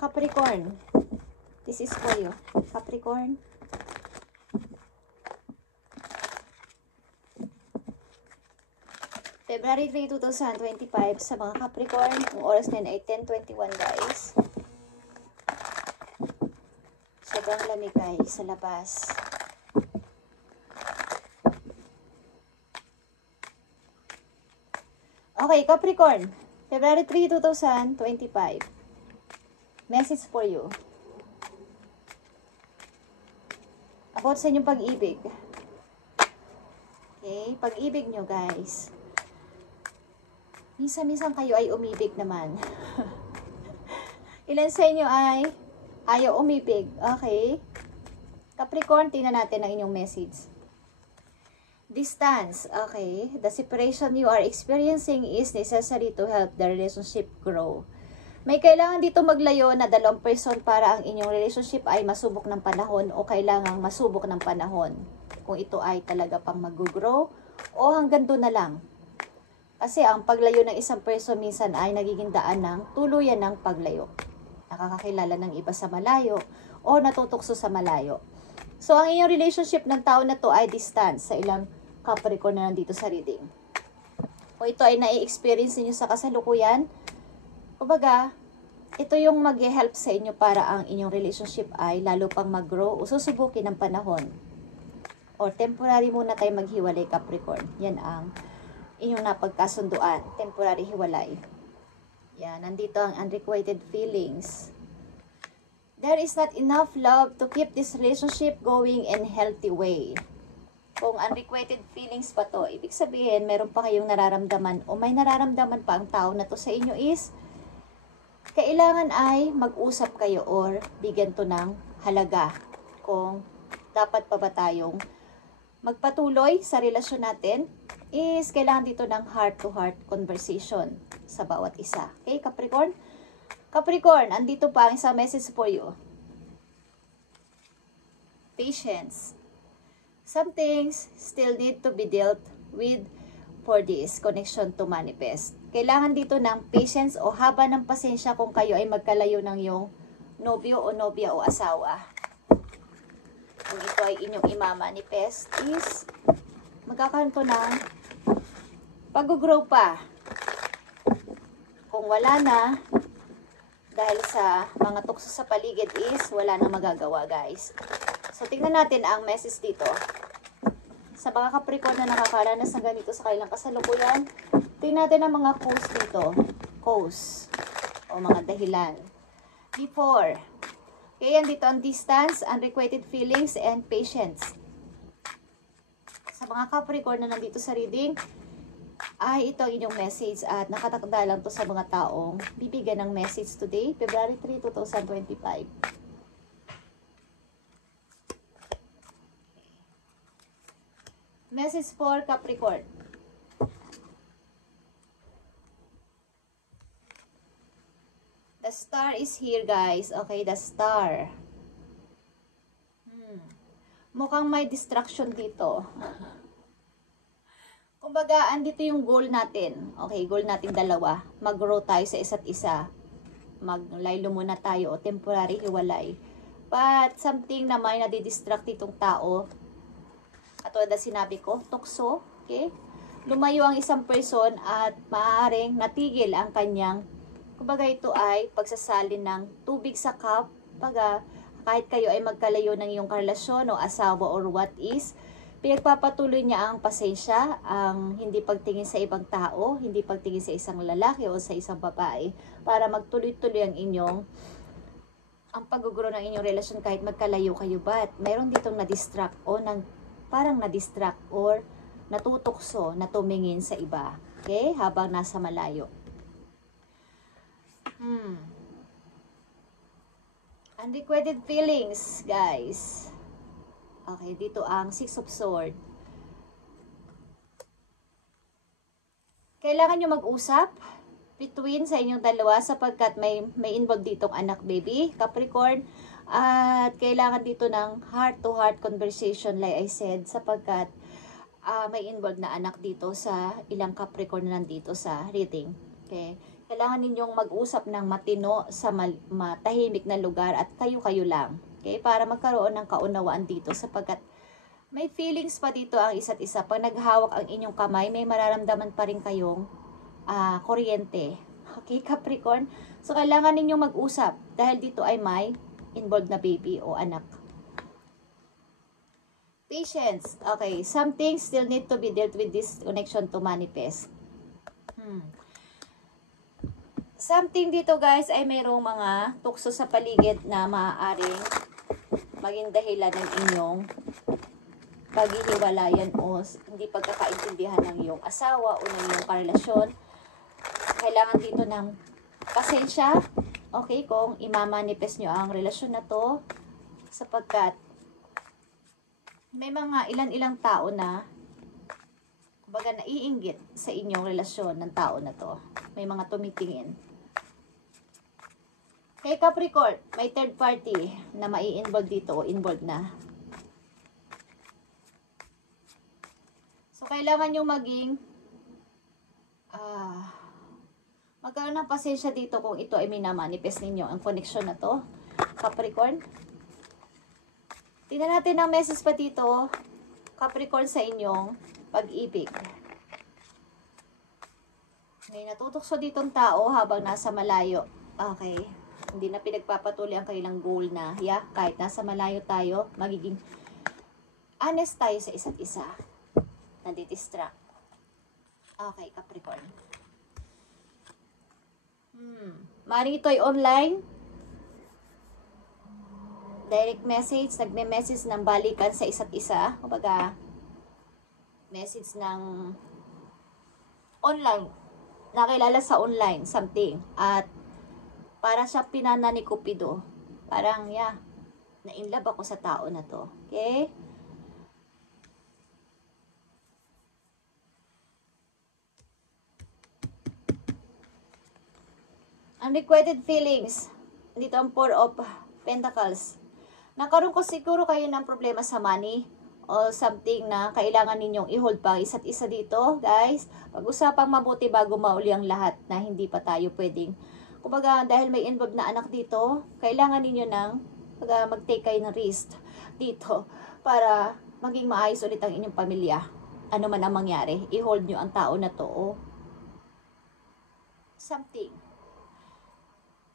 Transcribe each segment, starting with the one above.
Capricorn. This is for you. Capricorn. February 3, 2025 sa mga Capricorn. Ang oras na ay 10:21 guys. Sobrang lamig guys sa labas. Okay, Capricorn. February 3, 2025. Message for you. About sa inyong pag-ibig. Okay, pag-ibig nyo guys. Minsan-minsan kayo ay umibig naman. Ilan sa inyo ay ayaw umibig? Okay. Capricorn, tingnan natin ang inyong message. Distance. Okay. The separation you are experiencing is necessary to help the relationship grow. May kailangan dito maglayo na dalawang person para ang inyong relationship ay masubok ng panahon o kailangang masubok ng panahon. Kung ito ay talaga pang mag-grow o hanggang doon na lang. Kasi ang paglayo ng isang person minsan ay nagiging daan ng tuluyan ng paglayo. Nakakakilala ng iba sa malayo o natutukso sa malayo. So, ang inyong relationship ng tao na to ay distance sa ilang Capricorn na nandito sa reading. O ito ay nai-experience niyo sa kasalukuyan. Kumbaga, ito yung mag-help sa inyo para ang inyong relationship ay lalo pang mag-grow o susubukin ng panahon. O temporary muna tayo maghiwalay Capricorn. Yan ang inyong napagkasunduan, temporary hiwalay. Yan, nandito ang unrequited feelings. There is not enough love to keep this relationship going in healthy way. Kung unrequited feelings pa to, ibig sabihin, meron pa kayong nararamdaman o may nararamdaman pa ang tao na to sa inyo is, kailangan ay mag-usap kayo or bigyan to ng halaga kung dapat pa ba tayong magpatuloy sa relasyon natin is kailangan dito ng heart-to-heart conversation sa bawat isa. Okay, Capricorn? Capricorn, andito pa ang isang message for you. Patience. Some things still need to be dealt with for this connection to manifest. Kailangan dito ng patience o haba ng pasensya kung kayo ay magkalayo ng iyong nobyo o nobya o asawa. Kung ito ay inyong imamanifest is magkakaroon to ng pag-grow pa. Kung wala na, dahil sa mga tukso sa paligid is wala nang magagawa guys. So tingnan natin ang message dito. Sa mga Capricorn na nakakaranas ng ganito sa kailang kasalukuyan, tingnan natin ang mga cause dito. Cause o mga dahilan. Before. Kaya dito ang distance, unrequited feelings, and patience. Sa mga Capricorn na nandito sa reading, ay ito ang inyong message at nakatakda lang to sa mga taong bibigyan ng message today, February 3, 2025. Message for Capricorn. The star is here guys. Okay, the star. Mukhang may distraction dito. Kumbaga, andito yung goal natin. Okay, goal natin dalawa. Mag-grow tayo sa isa't isa. Maglaylo muna tayo o temporary hiwalay. But something na may nadidistract itong tao. At wala sinabi ko, tukso. Okay? Lumayo ang isang person at maaaring natigil ang kanyang, kumbaga ito ay pagsasalin ng tubig sa cup. Kumbaga, kahit kayo ay magkalayo ng iyong karelasyon o asawa or what is, pinagpapatuloy niya ang pasensya, ang hindi pagtingin sa ibang tao, hindi pagtingin sa isang lalaki o sa isang babae, para magtuloy-tuloy ang pag-grow ng inyong relasyon kahit magkalayo kayo. But mayroon ditong na-distract o parang na-distract or natutukso na tumingin sa iba. Okay? Habang nasa malayo. Unrequited feelings, guys. Okay, dito ang Six of Swords. Kailangan nyo mag-usap between sa inyong dalawa sapagkat may involved ditong anak baby, Capricorn. At kailangan dito ng heart-to-heart conversation like I said sapagkat may involved na anak dito sa ilang Capricorn na nandito sa reading. Okay? Kailangan ninyong mag-usap ng matino sa matahimik na lugar at kayo-kayo lang. Okay? Para magkaroon ng kaunawaan dito sapagkat may feelings pa dito ang isa't isa. Pag naghawak ang inyong kamay, may mararamdaman pa rin kayong kuryente. Okay, Capricorn? So, kailangan ninyong mag-usap dahil dito ay may involved na baby o anak. Patience. Okay, some things still need to be dealt with this connection to manifest. Something dito guys ay mayroong mga tukso sa paligid na maaaring maging dahilan ng inyong paghihiwalayan o hindi pagkakaintindihan ng iyong asawa o ng iyong karelasyon. Kailangan dito ng pasensya, okay, kung imamanifest nyo ang relasyon na to sapagkat may mga ilan-ilang tao na kumbaga naiinggit sa inyong relasyon ng tao na to. May mga tumitingin. Kay Capricorn, may third party na mai-involve dito o involved na. So, kailangan nyo maging magkaroon ng pasensya dito kung ito ay minamanifest ninyo ang connection na to, Capricorn. Tingnan natin ang message pa dito, Capricorn, sa inyong pag-ibig. May natutukso ditong tao habang nasa malayo. Okay. Hindi na pinagpapatuloy ang kanilang goal na, kahit nasa malayo tayo, magiging honest tayo sa isa't isa. Nadidistract. Okay, Capricorn. Maring ito ay online. Direct message, nagme-message ng balikan sa isa't isa. Kumbaga, message ng online. Nakilala sa online, something. At para siya pinana ni Cupido. Parang, na-inlove ako sa tao na to. Okay? Unrequited feelings. Dito ang Four of Pentacles. Nakaroon ko siguro kayo ng problema sa money o something na kailangan ninyong i-hold pa isa't isa dito, guys. Pag-usapang mabuti bago mauli ang lahat na hindi pa tayo pwedeng. Kumbaga, dahil may involved na anak dito, kailangan ninyo ng mag-take kayo ng risk dito para maging maayos ulit ang inyong pamilya. Ano man ang mangyari, i-hold nyo ang tao na to o something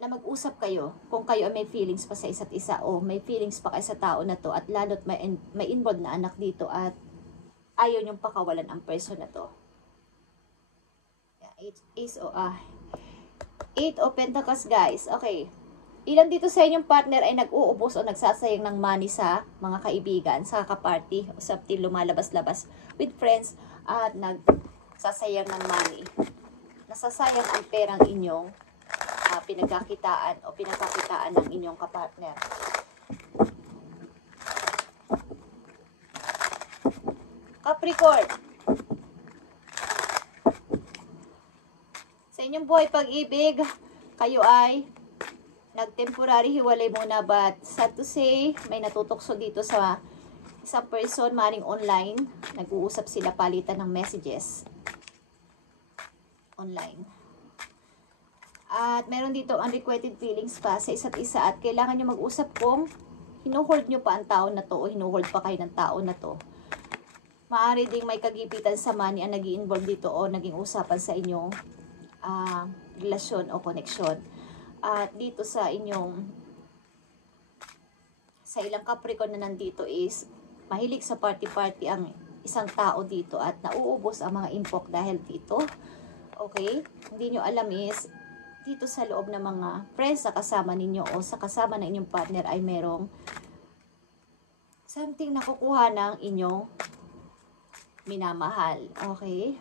na mag-usap kayo kung kayo ay may feelings pa sa isa't isa o may feelings pa kayo sa tao na to at lalo't may involved na anak dito at ayaw nyong pakawalan ang person na to. Eight of Pentacles, guys. Okay. Ilan dito sa inyong partner ay nag-uubos o nagsasayang ng money sa mga kaibigan, sa kaparty, o sa lumalabas-labas with friends at nagsasayang ng money. Nasasayang ang perang inyong pinagkakitaan o pinagkakitaan ng inyong kapartner. Capricorn. Sa inyong buhay pag-ibig, kayo ay nag-temporary hiwalay muna, but sad to say, may natutokso dito sa isang person, maring online, nag-uusap sila, palitan ng messages online. At meron dito unrequited feelings pa sa isa't isa at kailangan nyo mag-usap kung hinuhold nyo pa ang tao na to o hinuhold pa kayo ng tao na to. Maaari ding may kagipitan sa money ang nag-i-involve dito o naging usapan sa inyong relasyon o koneksyon. At dito sa inyong sa ilang Capricorn na nandito is mahilig sa party-party ang isang tao dito at nauubos ang mga impok dahil dito. Okay? Hindi nyo alam is dito sa loob ng mga friends sa kasama ninyo o sa kasama ng inyong partner ay merong something na kukuha ng inyong minamahal. Okay?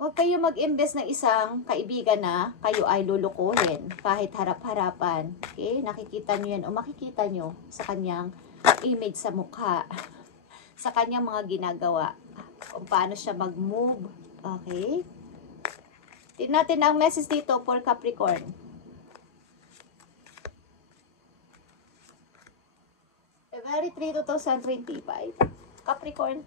Huwag kayo mag-invest ng isang kaibigan na kayo ay lulukuhin kahit harap-harapan. Okay? Nakikita nyo yan o makikita nyo sa kanyang image sa mukha, sa kanyang mga ginagawa, kung paano siya mag-move. Okay? Tignan natin ang message dito for Capricorn. February 3, 2025. Capricorn.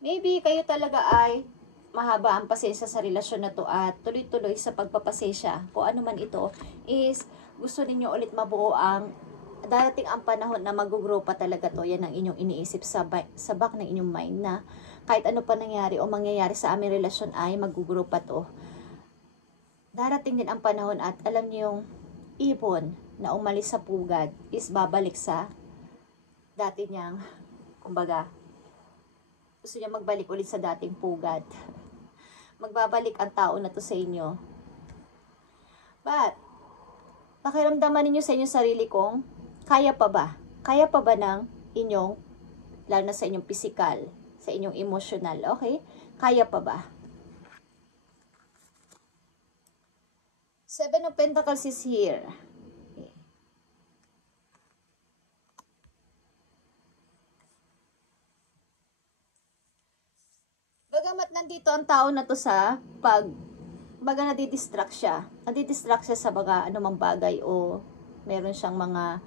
Maybe kayo talaga ay mahaba ang pasensya sa relasyon na to at tuloy-tuloy sa pagpapasensya. Kung ano man ito is gusto ninyo ulit mabuo ang darating ang panahon na mag-grow pa talaga to. Yan ang inyong iniisip sa back ng inyong mind na kahit ano pa nangyari o mangyayari sa aming relasyon ay mag-grow pa to. Darating din ang panahon at alam niyo yung ibon na umalis sa pugad is babalik sa dati niyang, kumbaga, gusto niya magbalik ulit sa dating pugad. Magbabalik ang tao na to sa inyo. But, pakiramdaman ninyo sa inyong sarili kung kaya pa ba? Kaya pa ba ng inyong, lalo na sa inyong physical, sa inyong emotional, okay? Kaya pa ba? Seven of Pentacles is here. Okay. Bagamat nandito ang tao na to sa baga nadidistract siya. Nadidistract siya sa baga anumang bagay o meron siyang mga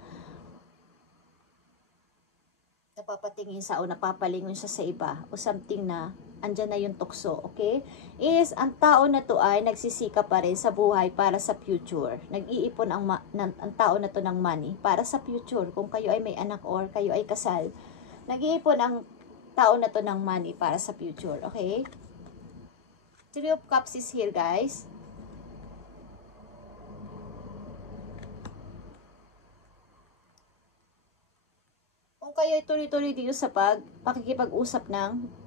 napapatingin sa o napapalingon siya sa iba o something na andyan na yung tukso, okay? Is, ang tao na to ay nagsisika pa rin sa buhay para sa future. Nag-iipon ang tao na to ng money para sa future. Kung kayo ay may anak or kayo ay kasal, nag-iipon ang tao na to ng money para sa future, okay? Three of Cups is here, guys. Kung kayo ay tuloy-tuloy dito sa pakikipag-usap ng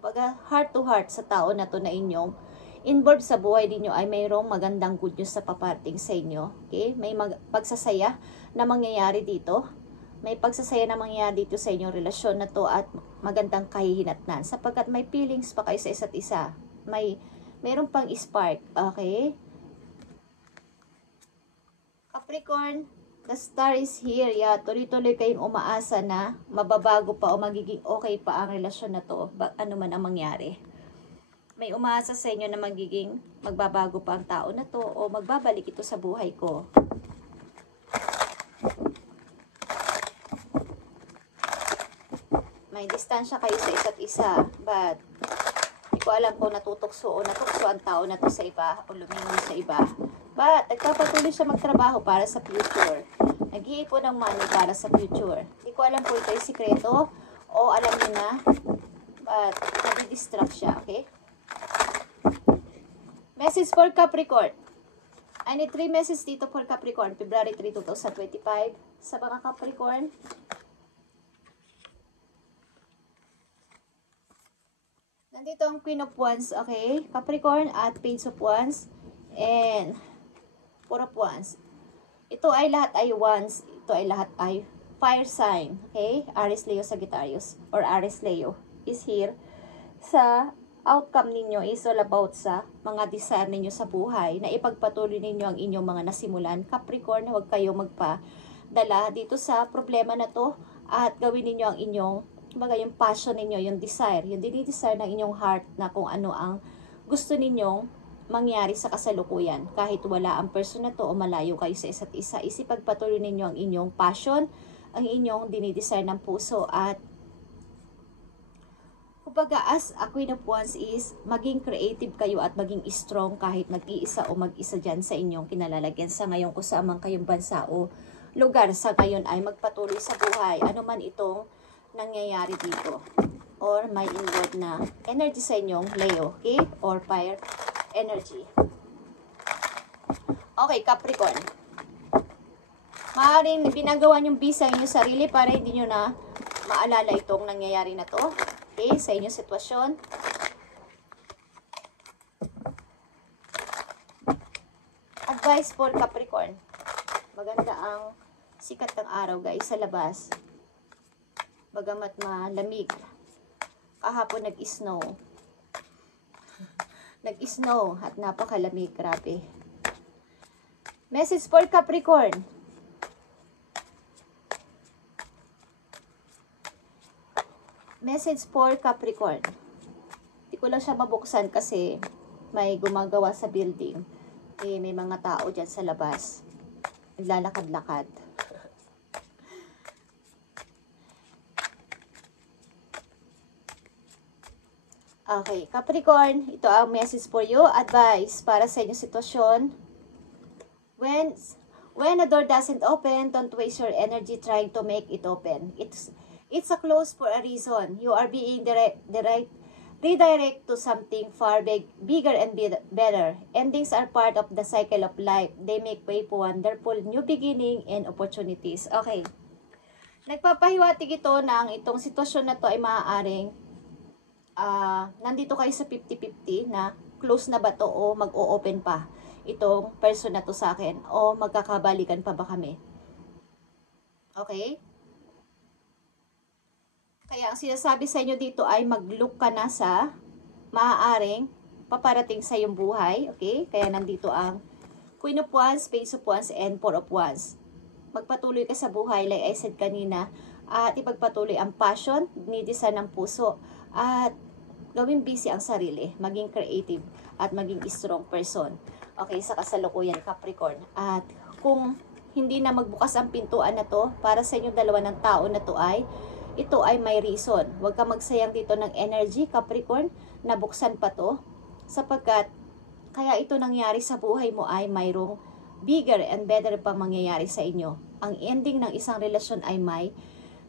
kumbaga, heart to heart sa tao na to na inyong involved sa buhay ninyo ay mayroong magandang good news sa paparting sa inyo. Okay? May pagsasaya na mangyayari dito. May pagsasaya na mangyayari dito sa inyong relasyon na to at magandang kahihinatnan. Sapagkat may feelings pa kayo sa isa't isa. Mayroong pang spark. Okay? Capricorn, the star is here. Yeah, tuloy-tuloy kayong umaasa na mababago pa o magiging okay pa ang relasyon na to. Ano man ang mangyari. May umaasa sa inyo na magbabago pa ang tao na to o magbabalik ito sa buhay ko. May distansya kayo sa isa't isa. But, hindi ko alam kung natukso ang tao na to sa iba o lumingon sa iba. But, nagpapatuloy siya magtrabaho para sa future. Nag-iipon ng money para sa future. Hindi ko alam kung ito ay sikreto o alam niyo na. But, nadidistract siya, okay? Message for Capricorn. I need 3 messages dito for Capricorn. February 3, 2025. Sa mga Capricorn. Nandito ang Queen of Wands, okay? Capricorn at Page of Wands. And Four of Wands. Ito ay lahat ay Wands. Ito ay lahat ay fire sign. Okay? Aries, Leo, Sagittarius. Or Aries, Leo is here. Sa outcome ninyo is all about sa mga desire ninyo sa buhay na ipagpatuloy ninyo ang inyong mga nasimulan. Capricorn, huwag kayo magpadala dito sa problema na to at gawin ninyo ang inyong yung passion ninyo, yung desire, yung dinidesire ng inyong heart na kung ano ang gusto ninyong mangyari sa kasalukuyan. Kahit wala ang person na to o malayo kayo sa isa't isa, isipagpatuloy ninyo ang inyong passion, ang inyong dinidesire ng puso at kumbaga as a Queen of Wands is maging creative kayo at maging strong kahit mag-iisa o mag-isa dyan sa inyong kinalalagyan sa ngayon kung saan man kayong bansa o lugar sa ngayon ay magpatuloy sa buhay. Ano man itong nangyayari dito or may involved na energy sa inyong Leo, okay? Or fire energy. Okay, Capricorn. Maaaring binagawa niyong bisa inyong sarili para hindi nyo na maalala itong nangyayari na to. Okay, sa inyong sitwasyon. Advice for Capricorn. Maganda ang sikat ng araw, guys, sa labas. Bagamat malamig. Kahapon nag-snow. Nag-snow at napakalamig, grabe. Message for Capricorn. Message for Capricorn. Hindi ko lang siya mabuksan kasi may gumagawa sa building. Eh, may mga tao dyan sa labas. Naglalakad-lakad. Okay, Capricorn, ito ang message for you. Advice para sa inyong sitwasyon. When a door doesn't open, don't waste your energy trying to make it open. It's a close for a reason. You are being redirect to something far bigger and better. Endings are part of the cycle of life. They make way for wonderful new beginning and opportunities. Okay. Nagpapahiwatig ito na ang itong sitwasyon na to ay maaaring nandito kayo sa 50-50 na close na ba to o mag-o-open pa itong person na to sa akin o magkakabalikan pa ba kami. Okay? Kaya ang sinasabi sa inyo dito ay mag-look ka na sa maaaring paparating sa iyong buhay. Okay? Kaya nandito ang Queen of Wands, Page of Wands, and Four of Wands. Magpatuloy ka sa buhay like I said kanina at ipagpatuloy ang passion, dinidisan ng puso at gawing busy ang sarili, maging creative at maging strong person. Okay, sa kasalukuyan Capricorn. At kung hindi na magbukas ang pintuan na to para sa inyong dalawa ng tao na to ay ito ay may reason. Huwag ka magsayang dito ng energy Capricorn na buksan pa to sapagkat kaya ito nangyari sa buhay mo ay mayroong bigger and better pang mangyayari sa inyo. Ang ending ng isang relasyon ay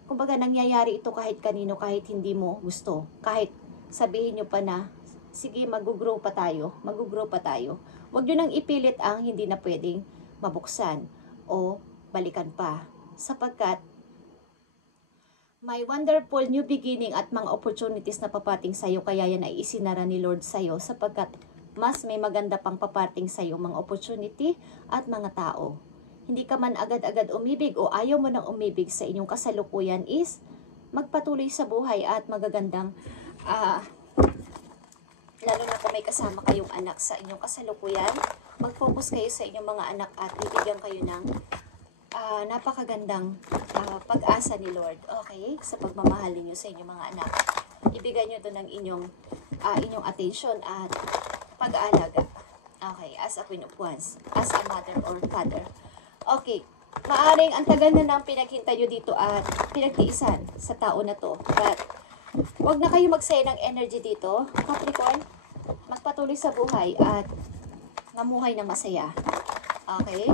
kumbaga nangyayari ito kahit kanino, kahit hindi mo gusto, kahit sabihin nyo pa na, sige mag-grow pa tayo. Huwag nyo nang ipilit ang hindi na pwedeng mabuksan o balikan pa. Sapagkat may wonderful new beginning at mga opportunities na papating sa'yo, kaya yan ay isinara ni Lord sa'yo sapagkat mas may maganda pang papating sa'yo mga opportunity at mga tao. Hindi ka man agad-agad umibig o ayaw mo nang umibig sa inyong kasalukuyan is magpatuloy sa buhay at magagandang lalo na kung may kasama kayong anak sa inyong kasalukuyan, mag-focus kayo sa inyong mga anak at bibigyan kayo ng napakagandang pag-asa ni Lord, okay? Sa pagmamahal niyo sa inyong mga anak. Ibigay niyo doon ng inyong attention at pag-aalaga. Okay, as a Queen of Wands, as a mother or father. Okay, maaring ang tagal na nang pinaghintay nyo dito at pinagtiisan sa tao na to. But huwag na kayo magsaya ng energy dito, Capricorn. Magpatuloy sa buhay at namuhay ng masaya. Okay?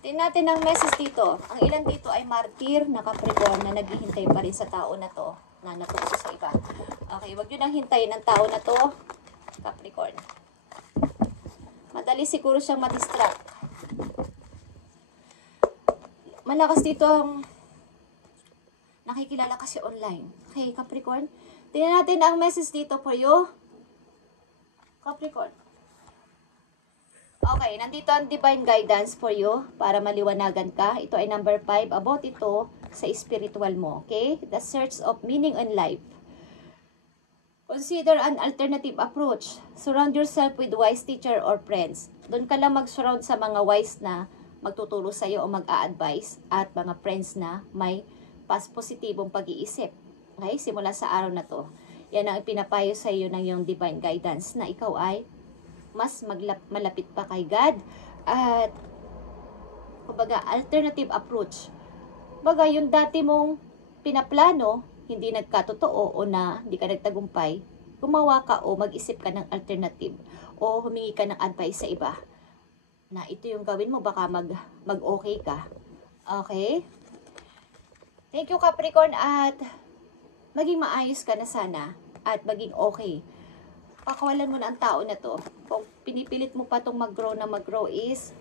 Tingnan natin ang message dito. Ang ilan dito ay martir na Capricorn na naghihintay pa rin sa tao na to, na natukso sa iba. Okay, huwag nyo nang hintayin ng tao na to, Capricorn. Madali siguro siyang madistract. Malakas dito ang nakikilala kasi online. Okay, Capricorn. Tingnan natin ang message dito for you. Capricorn. Okay, nandito ang divine guidance for you para maliwanagan ka. Ito ay number 5. About ito sa spiritual mo. Okay? The search of meaning in life. Consider an alternative approach. Surround yourself with wise teacher or friends. Doon ka lang mag-surround sa mga wise na magtuturo sa iyo o mag-a-advise at mga friends na may positibong pag-iisip. Okay? Simula sa araw na to. Yan ang ipinapayo sa iyo ng iyong divine guidance na ikaw ay mas malapit pa kay God at kumbaga alternative approach. Kumbaga yung dati mong pinaplano, hindi nagkatotoo o na hindi ka nagtagumpay, gumawa ka o mag-isip ka ng alternative o humingi ka ng advice sa iba na ito yung gawin mo, baka mag-okay ka. Okay? Thank you Capricorn at maging maayos ka na sana at maging okay. Pakawalan mo na ang tao na to. Kung pinipilit mo pa itong mag-grow na mag-grow is,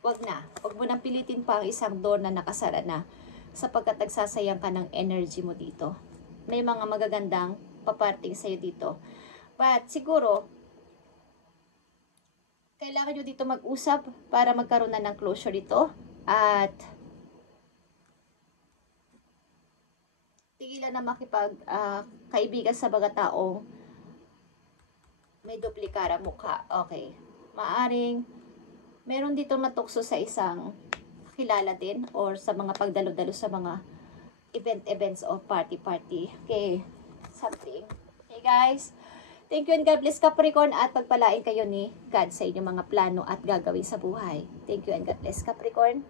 wag na. Wag mo nang pilitin pa ang isang door na nakasara na sapagkat nagsasayang ka ng energy mo dito. May mga magagandang paparting sa'yo dito. But siguro, kailangan nyo dito mag-usap para magkaroon na ng closure dito. At tigilan na makipag-kaibigan sa mga taong may duplikara mukha. Okay. Maaring meron dito matukso sa isang kilala din or sa mga pagdalo-dalo sa mga events or party. Okay. Something. Okay guys. Thank you and God bless Capricorn at pagpalain kayo ni God sa inyong mga plano at gagawin sa buhay. Thank you and God bless Capricorn.